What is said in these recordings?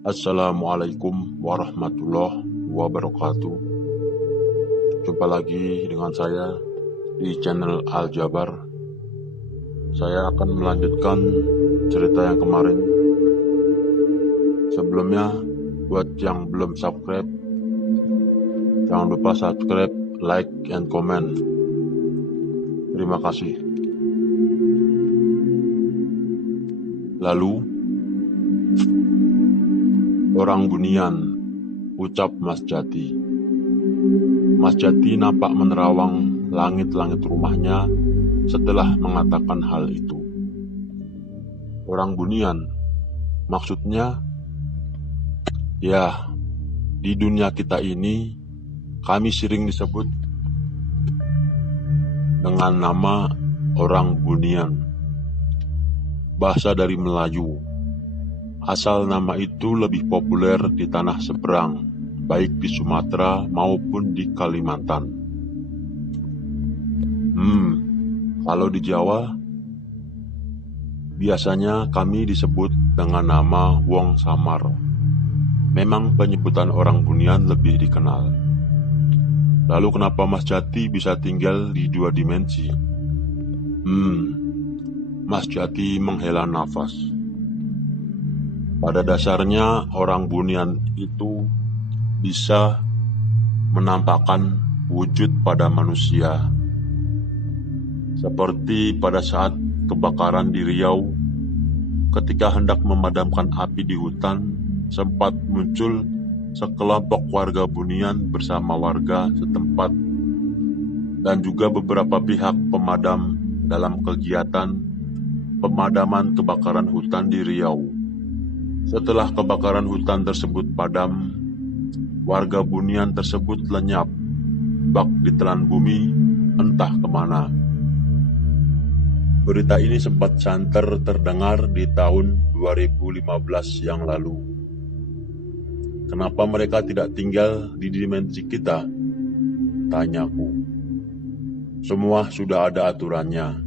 Assalamualaikum warahmatullahi wabarakatuh. Jumpa lagi dengan saya di channel Aljabar. Saya akan melanjutkan cerita yang kemarin. Sebelumnya, buat yang belum subscribe, jangan lupa subscribe, like, and comment. Terima kasih. Lalu, orang bunian, ucap Mas Jati. Mas Jati nampak menerawang langit-langit rumahnya setelah mengatakan hal itu. Orang bunian, maksudnya? Ya, di dunia kita ini, kami sering disebut dengan nama orang bunian. Bahasa dari Melayu. Asal nama itu lebih populer di tanah seberang, baik di Sumatera maupun di Kalimantan. Kalau di Jawa, biasanya kami disebut dengan nama Wong Samar. Memang penyebutan orang bunian lebih dikenal. Lalu kenapa Mas Jati bisa tinggal di 2 dimensi? Mas Jati menghela nafas. Pada dasarnya orang bunian itu bisa menampakkan wujud pada manusia. Seperti pada saat kebakaran di Riau, ketika hendak memadamkan api di hutan, sempat muncul sekelompok warga bunian bersama warga setempat dan juga beberapa pihak pemadam dalam kegiatan pemadaman kebakaran hutan di Riau. Setelah kebakaran hutan tersebut padam, warga bunian tersebut lenyap, bak ditelan bumi, entah kemana. Berita ini sempat santer terdengar di tahun 2015 yang lalu. Kenapa mereka tidak tinggal di dimensi kita? Tanyaku. Semua sudah ada aturannya.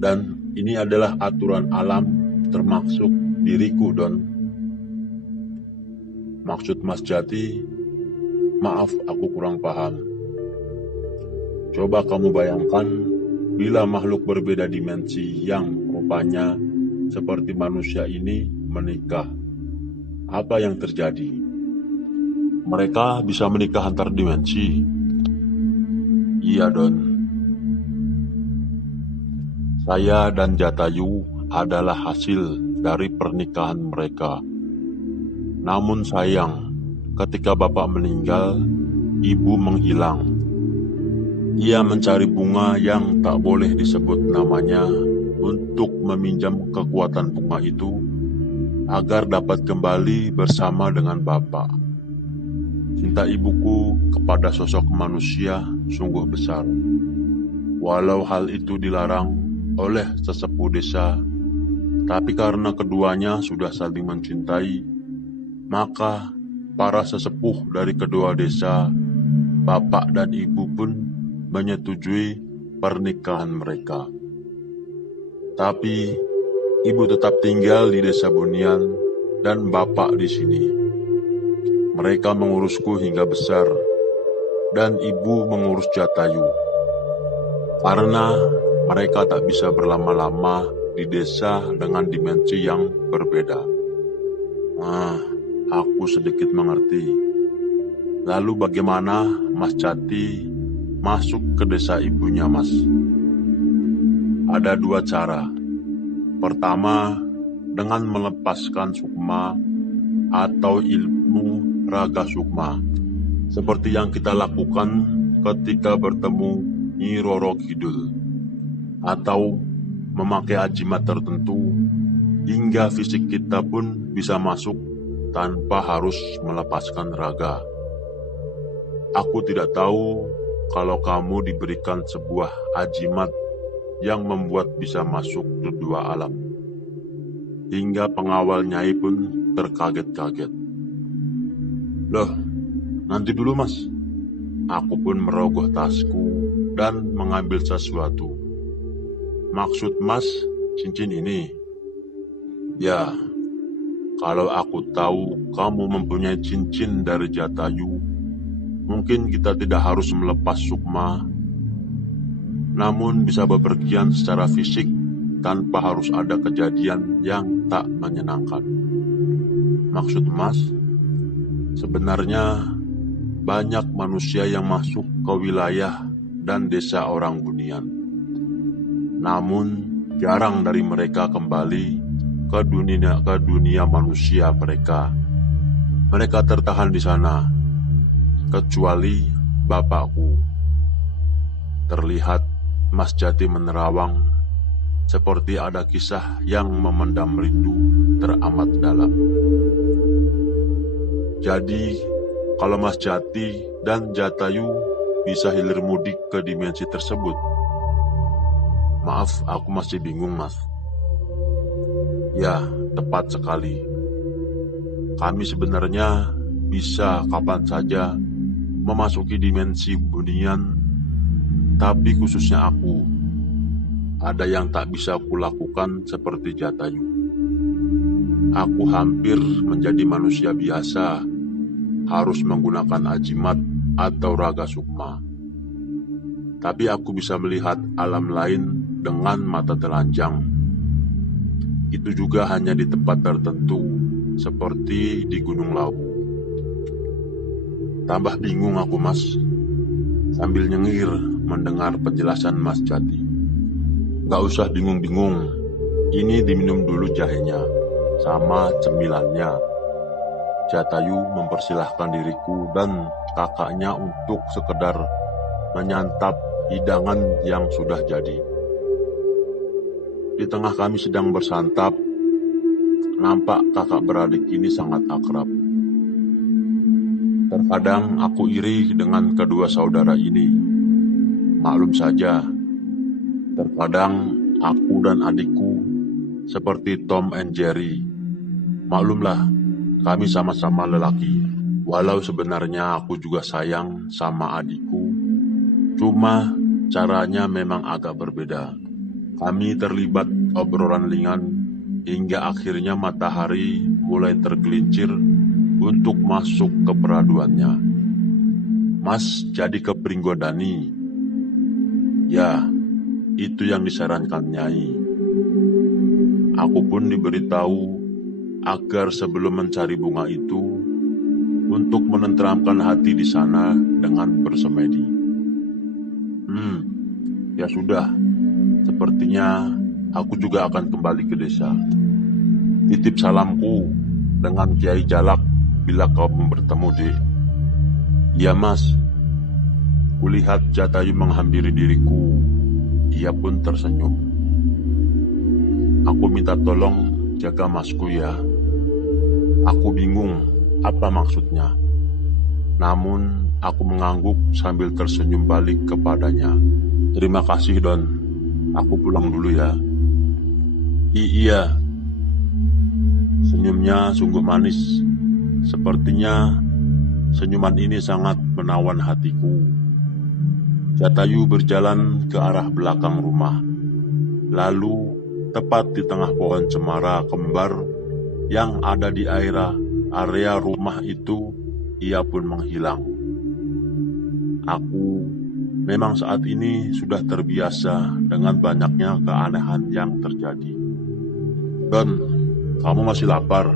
Dan ini adalah aturan alam termasuk diriku, Don. Maksud Mas Jati, maaf aku kurang paham. Coba kamu bayangkan bila makhluk berbeda dimensi yang rupanya seperti manusia ini menikah. Apa yang terjadi? Mereka bisa menikah antar dimensi? Iya, Don. Saya dan Jatayu adalah hasil dari pernikahan mereka. Namun sayang, ketika bapak meninggal, ibu menghilang. Ia mencari bunga yang tak boleh disebut namanya untuk meminjam kekuatan bunga itu agar dapat kembali bersama dengan bapak. Cinta ibuku kepada sosok manusia sungguh besar. Walau hal itu dilarang oleh sesepuh desa, tapi karena keduanya sudah saling mencintai, maka para sesepuh dari kedua desa, bapak dan ibu pun menyetujui pernikahan mereka. Tapi ibu tetap tinggal di desa Bunian dan bapak di sini. Mereka mengurusku hingga besar, dan ibu mengurus Jatayu. Karena mereka tak bisa berlama-lama di desa dengan dimensi yang berbeda. Aku sedikit mengerti. Lalu bagaimana Mas Jati masuk ke desa ibunya, Mas? Ada 2 cara. Pertama, dengan melepaskan sukma atau ilmu raga sukma, seperti yang kita lakukan ketika bertemu Nyi Roro Kidul, atau memakai ajimat tertentu hingga fisik kita pun bisa masuk tanpa harus melepaskan raga. Aku tidak tahu kalau kamu diberikan sebuah ajimat yang membuat bisa masuk ke 2 alam. Hingga pengawal Nyai pun terkaget-kaget. Loh, nanti dulu, Mas. Aku pun merogoh tasku dan mengambil sesuatu. Maksud Mas, cincin ini? Ya, Kalau aku tahu kamu mempunyai cincin dari Jatayu, mungkin kita tidak harus melepas Sukma, namun bisa bepergian secara fisik tanpa harus ada kejadian yang tak menyenangkan. Maksud Mas, sebenarnya banyak manusia yang masuk ke wilayah dan desa orang Bunian. Namun, jarang dari mereka kembali ke dunia manusia mereka. Mereka tertahan di sana, kecuali bapakku. Terlihat Mas Jati menerawang, seperti ada kisah yang memendam rindu teramat dalam. Jadi, kalau Mas Jati dan Jatayu bisa hilir mudik ke dimensi tersebut, maaf, aku masih bingung, Mas. Ya, tepat sekali. Kami sebenarnya bisa kapan saja memasuki dimensi Bunian, tapi khususnya aku, ada yang tak bisa kulakukan seperti Jatayu. Aku hampir menjadi manusia biasa, harus menggunakan ajimat atau raga sukma. Tapi aku bisa melihat alam lain dengan mata telanjang. Itu juga hanya di tempat tertentu, seperti di Gunung Lawu. Tambah bingung aku, Mas, sambil nyengir mendengar penjelasan Mas Jati. Gak usah bingung-bingung, ini diminum dulu jahenya, sama cemilannya. Jatayu mempersilahkan diriku dan kakaknya untuk sekedar menyantap hidangan yang sudah jadi. Di tengah kami sedang bersantap, nampak kakak beradik ini sangat akrab. Terkadang aku iri dengan kedua saudara ini. Maklum saja, terkadang aku dan adikku seperti Tom and Jerry. Maklumlah, kami sama-sama lelaki. Walau sebenarnya aku juga sayang sama adikku, cuma caranya memang agak berbeda. Kami terlibat obrolan ringan hingga akhirnya matahari mulai tergelincir untuk masuk ke peraduannya. Mas jadi ke Pringgondani. Ya, itu yang disarankan Nyai. Aku pun diberitahu agar sebelum mencari bunga itu, untuk menenteramkan hati di sana dengan bersemedi. Ya sudah. Sepertinya aku juga akan kembali ke desa. Titip salamku dengan Kiai Jalak bila kau bertemu, Dek. Ya, Mas. Kulihat Jatayu menghampiri diriku. Ia pun tersenyum. Aku minta tolong jaga Masku ya. Aku bingung apa maksudnya. Namun aku mengangguk sambil tersenyum balik kepadanya. Terima kasih, Don. Aku pulang dulu ya. Iya. Senyumnya sungguh manis. Sepertinya senyuman ini sangat menawan hatiku. Jatayu berjalan ke arah belakang rumah. Lalu, tepat di tengah pohon cemara kembar yang ada di area rumah itu, ia pun menghilang. Aku memang saat ini sudah terbiasa dengan banyaknya keanehan yang terjadi. Don, kamu masih lapar?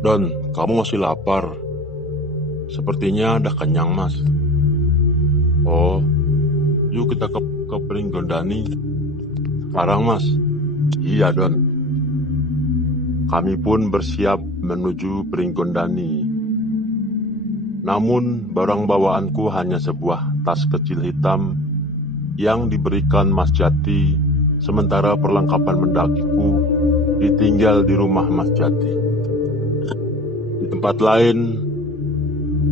Don, kamu masih lapar? Sepertinya udah kenyang, Mas. Oh, yuk kita ke Pringgondani sekarang, Mas. Iya, Don. Kami pun bersiap menuju Pringgondani. Namun barang bawaanku hanya sebuah tas kecil hitam yang diberikan Mas Jati, sementara perlengkapan mendakiku ditinggal di rumah Mas Jati. Di tempat lain,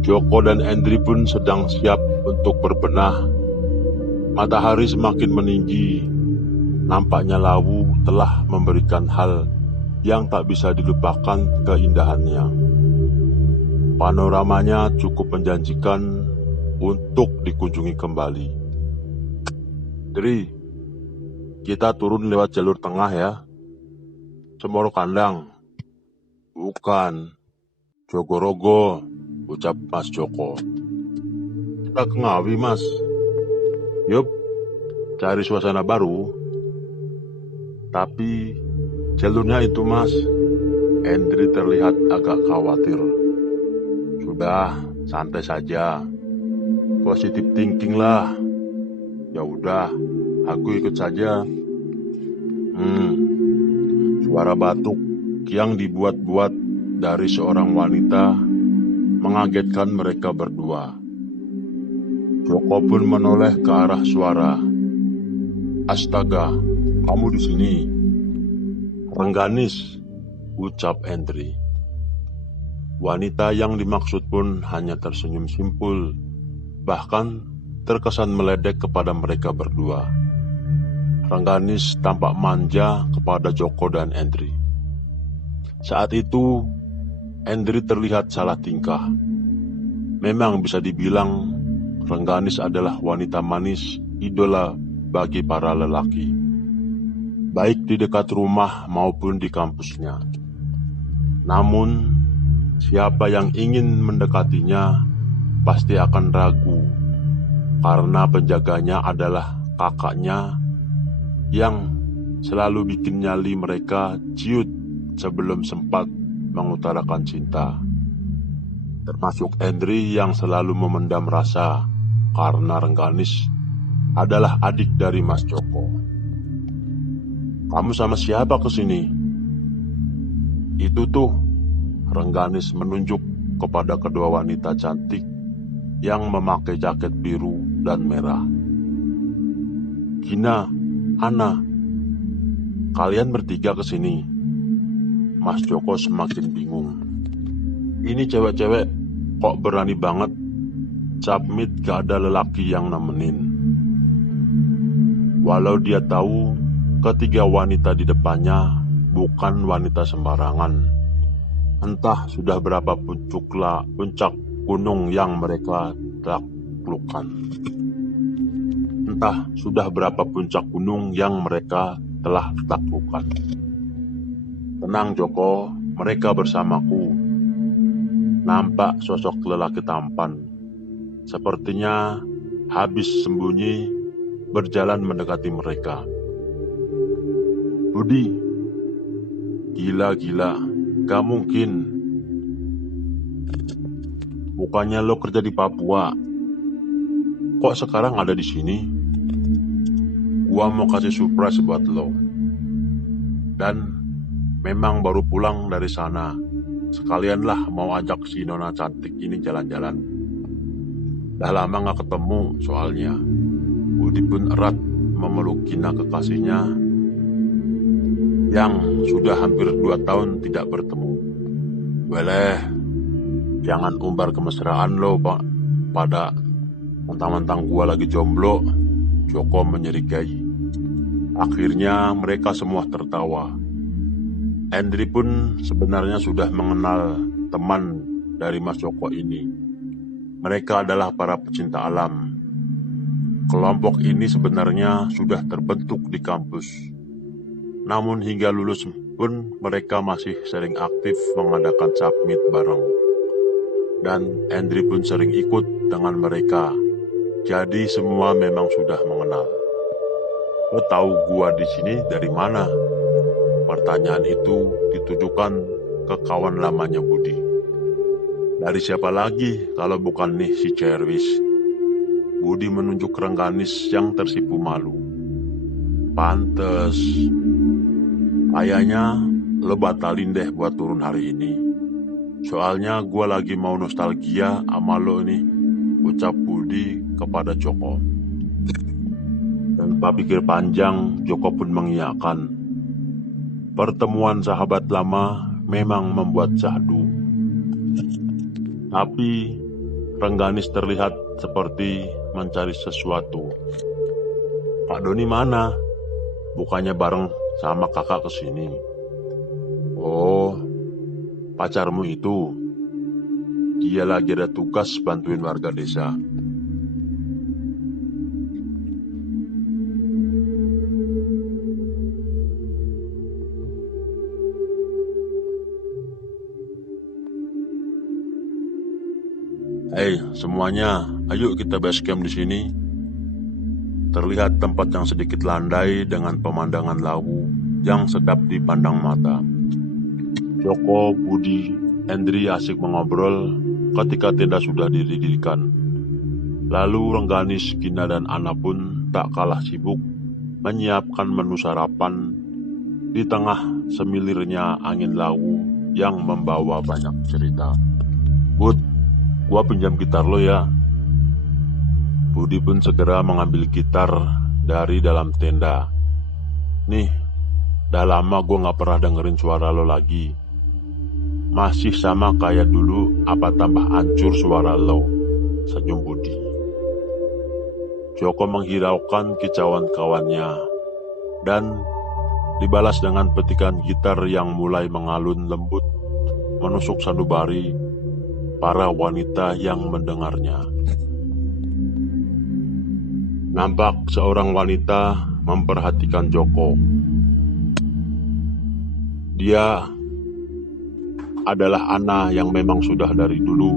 Joko dan Endri pun sedang siap untuk berbenah. Matahari semakin meninggi, nampaknya Lawu telah memberikan hal yang tak bisa dilupakan keindahannya. Panoramanya cukup menjanjikan untuk dikunjungi kembali. Dri, kita turun lewat jalur tengah ya. Cemoro Kandang. Bukan, Jogorogo, ucap Mas Joko. Kita ke Ngawi, Mas. Yup, cari suasana baru. Tapi jalurnya itu, Mas. Hendri terlihat agak khawatir. Sudah, santai saja. Positive thinking lah. Ya udah, aku ikut saja. Suara batuk yang dibuat-buat dari seorang wanita mengagetkan mereka berdua. Joko pun menoleh ke arah suara. Astaga, kamu di sini. Rengganis, ucap Hendri. Wanita yang dimaksud pun hanya tersenyum simpul, bahkan terkesan meledek kepada mereka berdua. Rengganis tampak manja kepada Joko dan Hendri. Saat itu, Hendri terlihat salah tingkah. Memang bisa dibilang Rengganis adalah wanita manis, idola bagi para lelaki, baik di dekat rumah maupun di kampusnya. Namun, siapa yang ingin mendekatinya pasti akan ragu, karena penjaganya adalah kakaknya yang selalu bikin nyali mereka ciut sebelum sempat mengutarakan cinta. Termasuk Hendri yang selalu memendam rasa karena Rengganis adalah adik dari Mas Joko. Kamu sama siapa kesini? Itu tuh, Rengganis menunjuk kepada kedua wanita cantik yang memakai jaket biru dan merah. Gina, Ana, kalian bertiga kesini. Mas Joko semakin bingung. Ini cewek-cewek kok berani banget submit gak ada lelaki yang nemenin. Walau dia tahu ketiga wanita di depannya bukan wanita sembarangan. Entah sudah berapa puncak gunung yang mereka taklukkan. Entah sudah berapa puncak gunung yang mereka telah taklukkan. Tenang Joko, mereka bersamaku. Nampak sosok lelaki tampan. Sepertinya habis sembunyi berjalan mendekati mereka. Budi, gila, gak mungkin. Bukannya lo kerja di Papua, kok sekarang ada di sini? Gua mau kasih surprise buat lo. Dan memang baru pulang dari sana. Sekalianlah mau ajak si Nona cantik ini jalan-jalan. Dah lama gak ketemu soalnya. Budi pun erat memeluk Gina kekasihnya yang sudah hampir 2 tahun tidak bertemu. Boleh, jangan umbar kemesraan lo pak pada mentang-mentang gua lagi jomblo, Joko menyerigai. Akhirnya mereka semua tertawa. Hendri pun sebenarnya sudah mengenal teman dari Mas Joko ini. Mereka adalah para pecinta alam. Kelompok ini sebenarnya sudah terbentuk di kampus. Namun hingga lulus pun mereka masih sering aktif mengadakan submit bareng. Dan Hendri pun sering ikut dengan mereka. Jadi semua memang sudah mengenal. Lo tahu gua di sini dari mana? Pertanyaan itu ditujukan ke kawan lamanya Budi. Dari siapa lagi kalau bukan nih si Cerwis? Budi menunjuk Rengganis yang tersipu malu. Pantes. Kayaknya lo batalin deh buat turun hari ini. Soalnya gue lagi mau nostalgia sama lo nih, ucap Budi kepada Joko. Tanpa pikir panjang, Joko pun mengiyakan. Pertemuan sahabat lama memang membuat syahdu. Tapi Rengganis terlihat seperti mencari sesuatu. Pak Doni mana? Bukannya bareng sama kakak kesini. Oh, pacarmu itu. Dia lagi ada tugas bantuin warga desa. Semuanya, ayo kita base camp di sini. Terlihat tempat yang sedikit landai dengan pemandangan lawu yang sedap dipandang mata. Joko, Budi, Hendri asik mengobrol ketika tenda sudah didirikan. Lalu Rengganis, Gina, dan Ana pun tak kalah sibuk menyiapkan menu sarapan di tengah semilirnya angin lawu yang membawa banyak cerita. Bud, gua pinjam gitar lo ya. Budi pun segera mengambil gitar dari dalam tenda. Nih, dah lama gue gak pernah dengerin suara lo lagi. Masih sama kayak dulu, apa tambah hancur suara lo? Senyum Budi. Joko menghiraukan kicauan kawannya dan dibalas dengan petikan gitar yang mulai mengalun lembut menusuk sanubari para wanita yang mendengarnya. Nampak seorang wanita memperhatikan Joko. Dia adalah Ana yang memang sudah dari dulu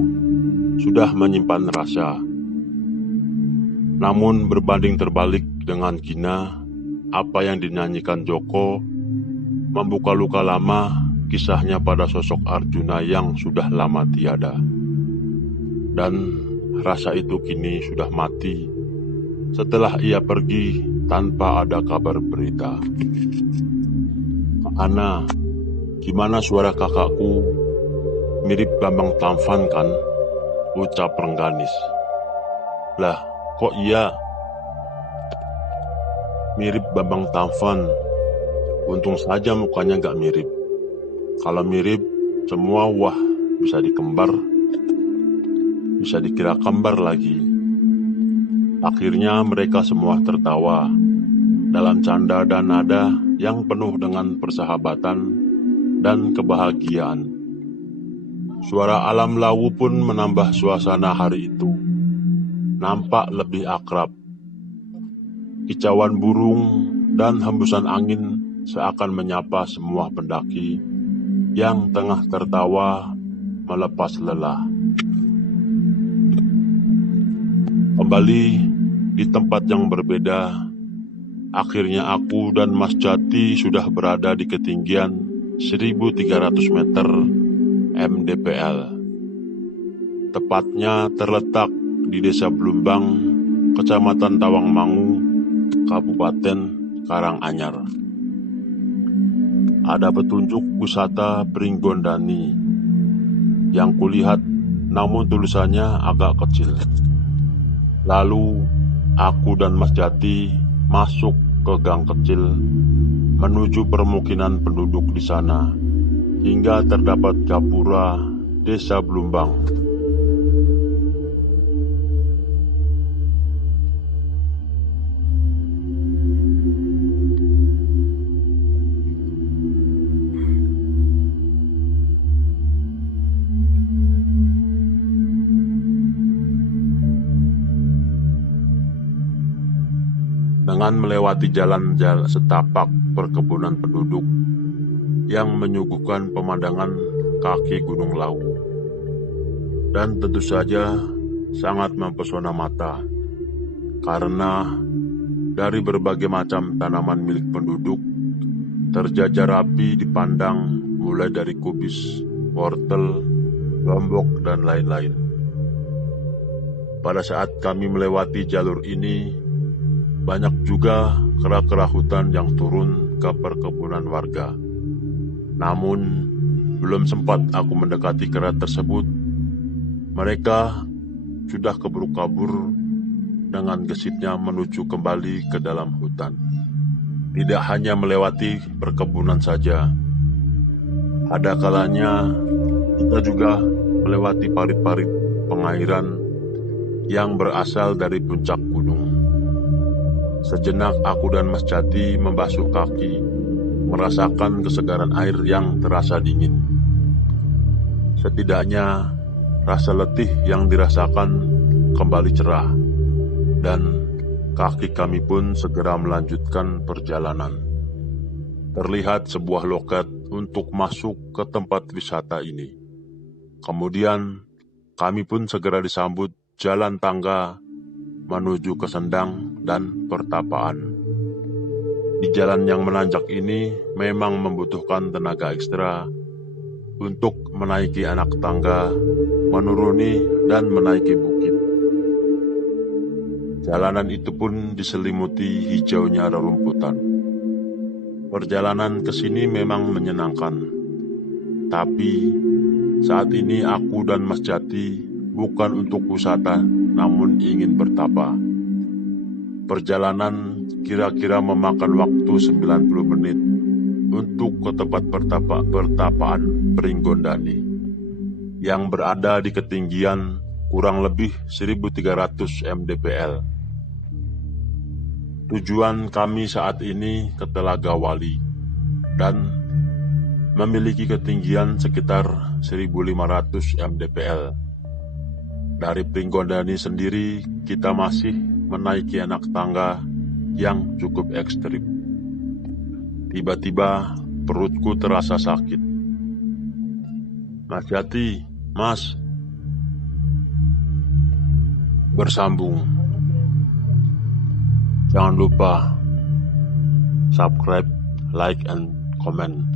sudah menyimpan rasa. Namun berbanding terbalik dengan Gina, apa yang dinyanyikan Joko membuka luka lama kisahnya pada sosok Arjuna yang sudah lama tiada. Dan rasa itu kini sudah mati setelah ia pergi tanpa ada kabar berita. Ana, gimana suara kakakku? Mirip Bambang Tampan kan? Ucap Rengganis. Lah, kok iya? Mirip Bambang Tampan. Untung saja mukanya gak mirip. Kalau mirip, semua wah bisa dikembar. Bisa dikira kembar lagi. Akhirnya mereka semua tertawa dalam canda dan nada yang penuh dengan persahabatan dan kebahagiaan. Suara alam lawu pun menambah suasana hari itu. Nampak lebih akrab. Kicauan burung dan hembusan angin seakan menyapa semua pendaki yang tengah tertawa melepas lelah. Kembali di tempat yang berbeda, akhirnya aku dan Mas Jati sudah berada di ketinggian 1.300 meter MDPL. Tepatnya terletak di Desa Blumbang, Kecamatan Tawangmangu, Kabupaten Karanganyar. Ada petunjuk wisata Pringgondani yang kulihat, namun tulisannya agak kecil. Lalu aku dan Mas Jati masuk ke gang kecil menuju permukiman penduduk di sana hingga terdapat gapura Desa Blumbang. Dengan melewati jalan setapak perkebunan penduduk yang menyuguhkan pemandangan kaki Gunung Lawu. Dan tentu saja sangat mempesona mata, karena dari berbagai macam tanaman milik penduduk terjajar rapi dipandang, mulai dari kubis, wortel, lombok, dan lain-lain. Pada saat kami melewati jalur ini, banyak juga kera-kera hutan yang turun ke perkebunan warga. Namun, belum sempat aku mendekati kera tersebut, mereka sudah keburu kabur dengan gesitnya menuju kembali ke dalam hutan. Tidak hanya melewati perkebunan saja, ada kalanya kita juga melewati parit-parit pengairan yang berasal dari puncak gunung. Sejenak aku dan Mas Jati membasuh kaki, merasakan kesegaran air yang terasa dingin. Setidaknya rasa letih yang dirasakan kembali cerah, dan kaki kami pun segera melanjutkan perjalanan. Terlihat sebuah loket untuk masuk ke tempat wisata ini. Kemudian kami pun segera disambut jalan tangga menuju ke Sendang dan pertapaan. Di jalan yang menanjak ini memang membutuhkan tenaga ekstra untuk menaiki anak tangga, menuruni dan menaiki bukit. Jalanan itu pun diselimuti hijaunya rerumputan. Perjalanan ke sini memang menyenangkan, tapi saat ini aku dan Mas Jati bukan untuk wisata, namun ingin bertapa. Perjalanan kira-kira memakan waktu 90 menit untuk ke tempat pertapaan Pringgondani yang berada di ketinggian kurang lebih 1300 mdpl. Tujuan kami saat ini ke Telaga Wali dan memiliki ketinggian sekitar 1500 mdpl. Dari Pringgondani sendiri kita masih menaiki anak tangga yang cukup ekstrim. Tiba-tiba perutku terasa sakit. Mas Jati, Mas, bersambung. Jangan lupa subscribe, like, and comment.